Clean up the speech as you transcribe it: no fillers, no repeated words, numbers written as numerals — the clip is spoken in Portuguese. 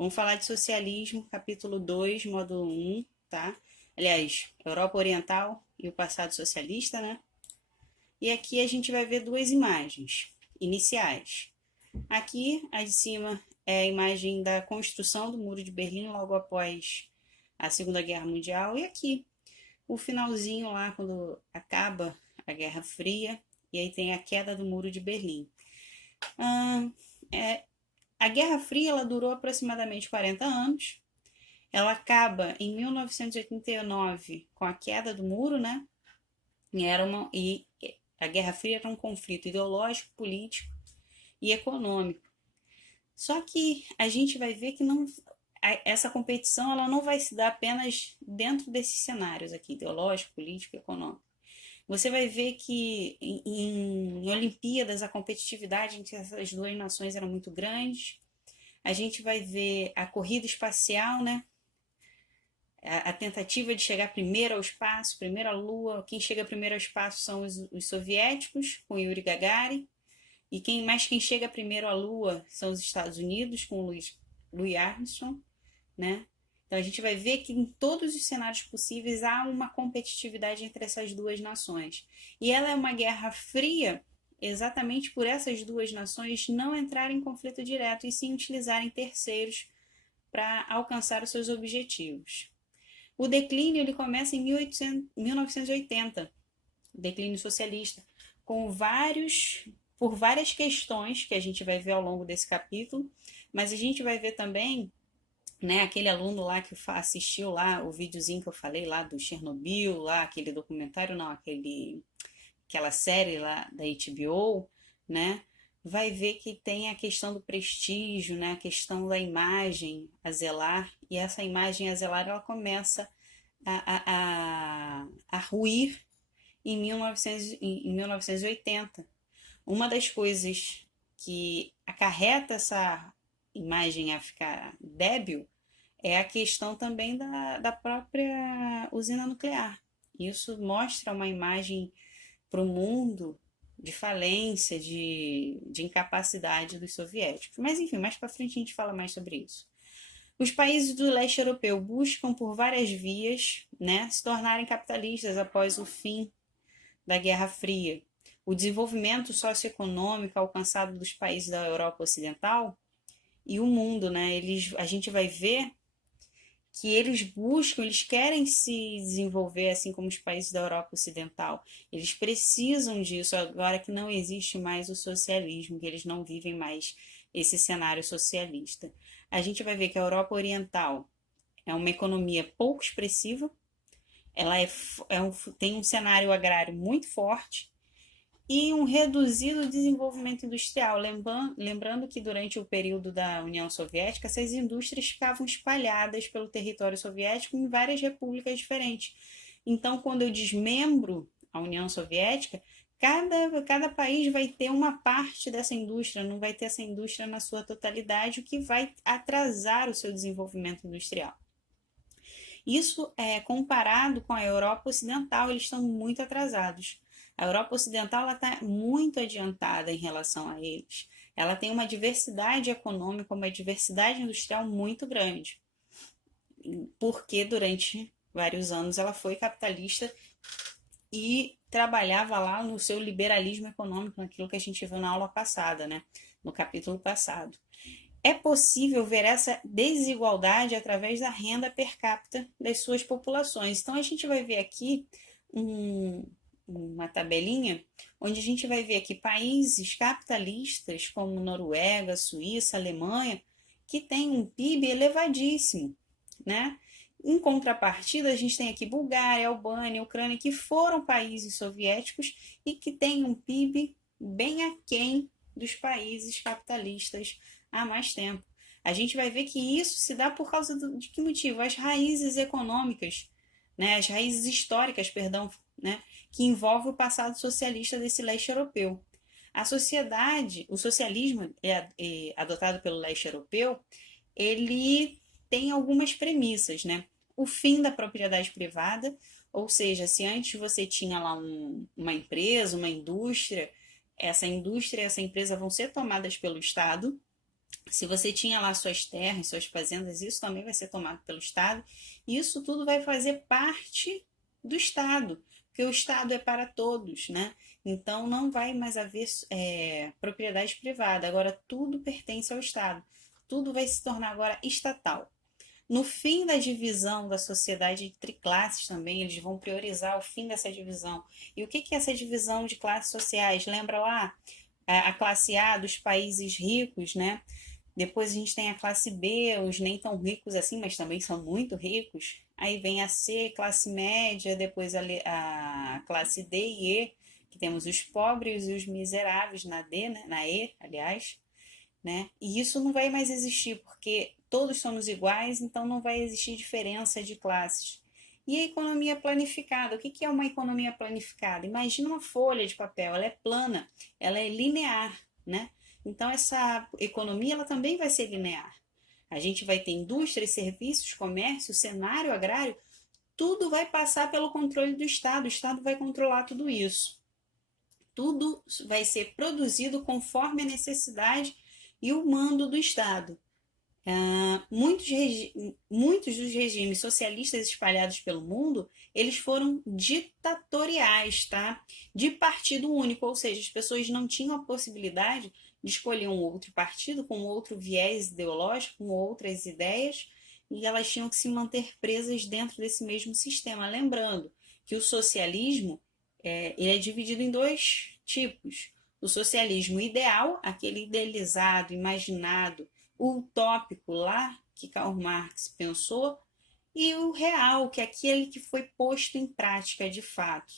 Vamos falar de socialismo, capítulo 2, módulo 1, tá? Aliás, Europa Oriental e o passado socialista, né? E aqui a gente vai ver duas imagens iniciais. Aqui, a de cima, é a imagem da construção do Muro de Berlim logo após a Segunda Guerra Mundial. E aqui, o finalzinho lá, quando acaba a Guerra Fria, e aí tem a queda do Muro de Berlim. A Guerra Fria ela durou aproximadamente 40 anos. Ela acaba em 1989 com a queda do muro, né? E a Guerra Fria era um conflito ideológico, político e econômico. Só que a gente vai ver que essa competição ela não vai se dar apenas dentro desses cenários aqui, ideológico, político e econômico. Você vai ver que em Olimpíadas a competitividade entre essas duas nações era muito grande. A gente vai ver a corrida espacial, né? A tentativa de chegar primeiro ao espaço, primeiro à Lua. Quem chega primeiro ao espaço são os soviéticos, com Yuri Gagarin. E quem chega primeiro à Lua são os Estados Unidos, com Louis Armstrong, né? Então a gente vai ver que em todos os cenários possíveis há uma competitividade entre essas duas nações. E ela é uma guerra fria exatamente por essas duas nações não entrarem em conflito direto e sim utilizarem terceiros para alcançar os seus objetivos. O declínio ele começa em 1980, o declínio socialista, por várias questões que a gente vai ver ao longo desse capítulo, mas a gente vai ver também, né, aquele aluno lá que assistiu lá o videozinho que eu falei lá do Chernobyl, lá aquele documentário, não, aquela série lá da HBO, né, vai ver que tem a questão do prestígio, né, a questão da imagem a zelar, e essa imagem a zelar ela começa a ruir em 1980. Uma das coisas que acarreta essa imagem a ficar débil é a questão também da própria usina nuclear. Isso mostra uma imagem para o mundo de falência, de incapacidade dos soviéticos. Mas enfim, mais para frente a gente fala mais sobre isso. Os países do leste europeu buscam por várias vias, né, se tornarem capitalistas após o fim da Guerra Fria. O desenvolvimento socioeconômico alcançado dos países da Europa Ocidental e o mundo, né, a gente vai ver que eles querem se desenvolver assim como os países da Europa Ocidental. Eles precisam disso agora que não existe mais o socialismo, que eles não vivem mais esse cenário socialista. A gente vai ver que a Europa Oriental é uma economia pouco expressiva, ela tem um cenário agrário muito forte e um reduzido desenvolvimento industrial. Lembrando que durante o período da União Soviética, essas indústrias ficavam espalhadas pelo território soviético em várias repúblicas diferentes. Então, quando eu desmembro a União Soviética, cada país vai ter uma parte dessa indústria, não vai ter essa indústria na sua totalidade, o que vai atrasar o seu desenvolvimento industrial. Isso é comparado com a Europa Ocidental, eles estão muito atrasados. A Europa Ocidental está muito adiantada em relação a eles. Ela tem uma diversidade econômica, uma diversidade industrial muito grande, porque durante vários anos ela foi capitalista e trabalhava lá no seu liberalismo econômico, naquilo que a gente viu na aula passada, né? No capítulo passado. É possível ver essa desigualdade através da renda per capita das suas populações. Então a gente vai ver aqui uma tabelinha onde a gente vai ver aqui países capitalistas como Noruega, Suíça, Alemanha, que têm um PIB elevadíssimo, né? Em contrapartida, a gente tem aqui Bulgária, Albânia, Ucrânia, que foram países soviéticos e que têm um PIB bem aquém dos países capitalistas há mais tempo. A gente vai ver que isso se dá por causa de que motivo? As raízes econômicas, né? As raízes históricas, perdão, né? Que envolve o passado socialista desse leste europeu. O socialismo adotado pelo leste europeu, ele tem algumas premissas, né? O fim da propriedade privada, ou seja, se antes você tinha lá uma empresa, uma indústria, essa indústria e essa empresa vão ser tomadas pelo Estado, Se você tinha lá suas terras, suas fazendas, isso também vai ser tomado pelo Estado. E isso tudo vai fazer parte do Estado, porque o Estado é para todos, né? Então não vai mais haver propriedade privada. Agora tudo pertence ao Estado. Tudo vai se tornar agora estatal. No fim da divisão da sociedade entre classes também, eles vão priorizar o fim dessa divisão. E o que é essa divisão de classes sociais? Lembra lá a classe A dos países ricos, né? Depois a gente tem a classe B, os nem tão ricos assim, mas também são muito ricos. Aí vem a C, classe média, depois a classe D e E, que temos os pobres e os miseráveis na D, né? Na E, aliás, né? E isso não vai mais existir, porque todos somos iguais, então não vai existir diferença de classes. E a economia planificada? O que é uma economia planificada? Imagina uma folha de papel, ela é plana, ela é linear, né? Então essa economia ela também vai ser linear. A gente vai ter indústria, serviços, comércio, cenário agrário, tudo vai passar pelo controle do Estado. O Estado vai controlar tudo isso. Tudo vai ser produzido conforme a necessidade e o mando do Estado. Muitos dos regimes socialistas espalhados pelo mundo, eles foram ditatoriais, tá? De partido único, ou seja, as pessoas não tinham a possibilidade de escolher um outro partido com outro viés ideológico, com outras ideias, e elas tinham que se manter presas dentro desse mesmo sistema. Lembrando que o socialismo ele é dividido em dois tipos. O socialismo ideal, aquele idealizado, imaginado, utópico lá que Karl Marx pensou, e o real, que é aquele que foi posto em prática de fato.